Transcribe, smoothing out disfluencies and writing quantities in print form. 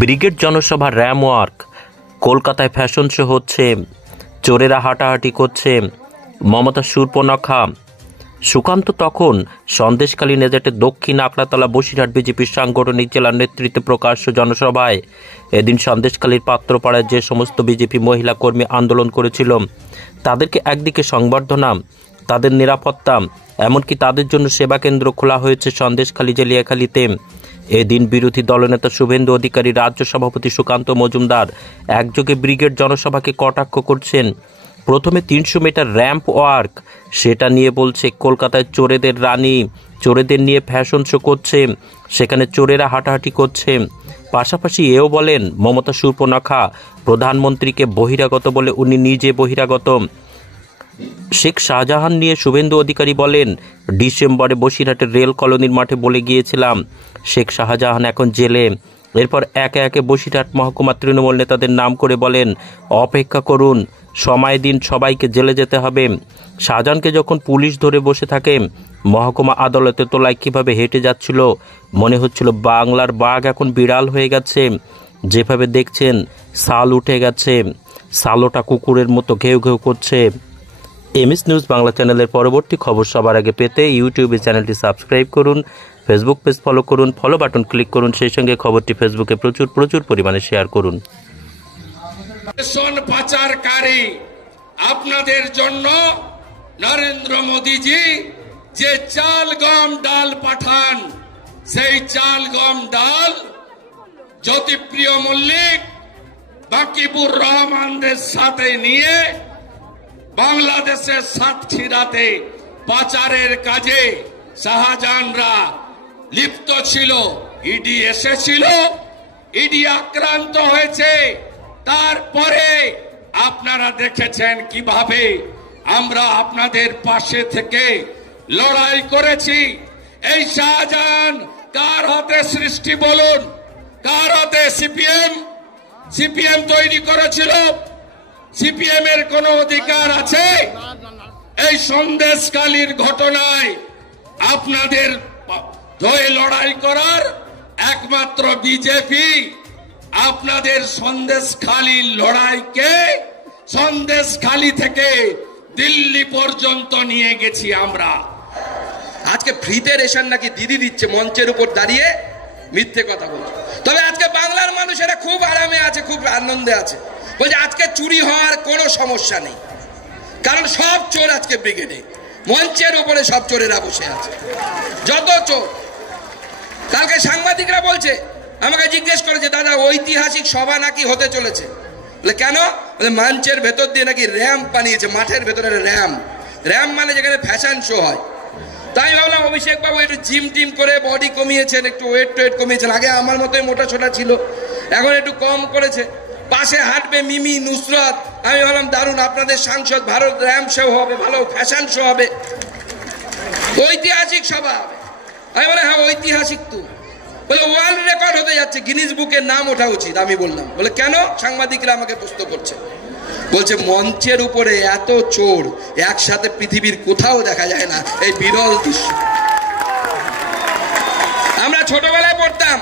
Brigade জনসভা RAM work, কলকাতায় fashion show হচ্ছে, চোরেরা হাঁটাহাঁটি করছে, মমতা শূর্পণখা। সুকান্ত তখন সন্দেশখালী নেজেটের দক্ষিণ আকড়াতলা বসিরহাট বিজেপির সাংগঠনিক জেলার নেতৃত্বে প্রকাশ্য জনসভায়। এদিন সন্দেশখালীর পাত্রপাড়ায় যে সমস্ত বিজেপি মহিলা কর্মী আন্দোলন করেছিল তাদেরকে একদিকে সংবর্ধনা, তাদের নিরাপত্তা, এমনকি তাদের জন্য সেবা কেন্দ্র খোলা হয়েছে সন্দেশখালী জেলিয়াখালীতে। এদিন বিরোধী দলনেতা শুভেন্দু অধিকারী, রাজ্য সভাপতি সুকান্ত মজুমদার একযোগে ব্রিগেড জনসভাকে কটাক্ষ করছেন। প্রথমে 300 মিটার র্যাম্প ওয়ার্ক, সেটা নিয়ে বলছে কলকাতায় চোরেদের রানী, চোরেদের নিয়ে ফ্যাশন শো করছে, সেখানে চোরেরা হাঁটাহাঁটি করছে। পাশাপাশি এও বলেন মমতা শূর্পণখা প্রধানমন্ত্রীকে বহিরাগত বলে উনি নিজে বহিরাগত। শেখ শাহজাহান নিয়ে শুভেন্দু অধিকারী বলেন, ডিসেম্বরে বসিরহাটের রেল কলোনির মাঠে বলে গিয়েছিলাম শেখ শাহজাহান এখন জেলে। এরপর একে একে বসিরহাট মহকুমা তৃণমূল নেতাদের নাম করে বলেন, অপেক্ষা করুন, সময় দিন, সবাইকে জেলে যেতে হবে। শাহজাহানকে যখন পুলিশ ধরে বসে থাকে, মহকুমা আদালতে তোলায় কিভাবে হেঁটে যাচ্ছিল, মনে হচ্ছিল বাংলার বাঘ এখন বিড়াল হয়ে গেছে। যেভাবে দেখছেন সাল উঠে গেছে, সালোটা কুকুরের মতো ঘেউ ঘেউ করছে। এমএস নিউজ বাংলা চ্যানেলের পরবর্তী খবর সবার আগে পেতে ইউটিউবে চ্যানেলটি সাবস্ক্রাইব করুন, ফেসবুক পেজ ফলো করুন, ফলো বাটন ক্লিক করুন, সেই সঙ্গে খবরটি ফেসবুকে প্রচুর পরিমাণে শেয়ার করুন। পাচারকারী আপনাদের জন্য নরেন্দ্র মোদীজি যে চাল গম ডাল পাঠান, সেই চাল গম ডাল জ্যোতিপ্রিয় মল্লিক, বাকিবুর রহমানদের সাথে নিয়ে বাংলাদেশের সাতক্ষীরাতে পাচারের কাজে শাহজাহানরা লিপ্ত ছিল। ইডি এসেছিল, ইডি আক্রান্ত হয়েছে। তারপরে আপনারা দেখেছেন কিভাবে আমরা আপনাদের পাশে থেকে লড়াই করেছি। এই শাহজাহান কার হাতে সৃষ্টি বলুন? কার হাতে? সিপিএম তৈরি করেছিল। সিপিএম এর কোন অধিকার আছে এই সন্দেশখালীর ঘটনায় আপনাদের হয়ে লড়াই করার? একমাত্র বিজেপি। আপনাদের সন্দেশখালীর লড়াইকে সন্দেশখালী থেকে দিল্লি পর্যন্ত নিয়ে গেছি আমরা। আজকে ফ্রিতে রেশন নাকি দিদি দিচ্ছে, মঞ্চের উপর দাঁড়িয়ে মিথ্যে কথা বলছে। তবে আজকে বাংলার মানুষেরা খুব আরামে আছে, খুব আনন্দে আছে। বলছে আজকে চুরি হওয়ার কোনো সমস্যা নেই, কারণ সব চোর আজকে ব্রিগেডে, মঞ্চের উপরে সব চোরেরা বসে আছে, যত চোর। কালকে সাংবাদিকরা বলছে, আমাকে জিজ্ঞেস করেছে, দাদা ঐতিহাসিক সভা নাকি হতে চলেছে। বলে কেন? বলে মঞ্চের ভেতর দিয়ে নাকি র্যাম্প বানিয়েছে, মাঠের ভেতরে র্যাম্প মানে যেখানে ফ্যাশন শো হয়। তাই ভাবলাম অভিষেক বাবু একটু জিম টিম করে বডি কমিয়েছেন, একটু ওয়েট কমিয়েছেন। আগে আমার মতোই মোটা ছোটা ছিল, এখন একটু কম করেছে। পাশে হাঁটবে মিমি, নুসরাত। আমি ভাবলাম দারুণ, আপনাদের সাংসদ, ভারত র্যাম্প শো হবে, ভালো ফ্যাশন শো হবে, ঐতিহাসিক সভা হবে। আমি বলে হ্যাঁ ঐতিহাসিক তো। বলে ওয়ার্ল্ড রেকর্ড হতে যাচ্ছে, গিনিস বুকের নাম ওঠা উচিত। আমি বললাম, বলে কেন? সাংবাদিকরা আমাকে প্রশ্ন করছে। বলছে মঞ্চের উপরে এত চোর একসাথে পৃথিবীর কোথাও দেখা যায় না, এই বিরল দৃশ্য। আমরা ছোটবেলায় পড়তাম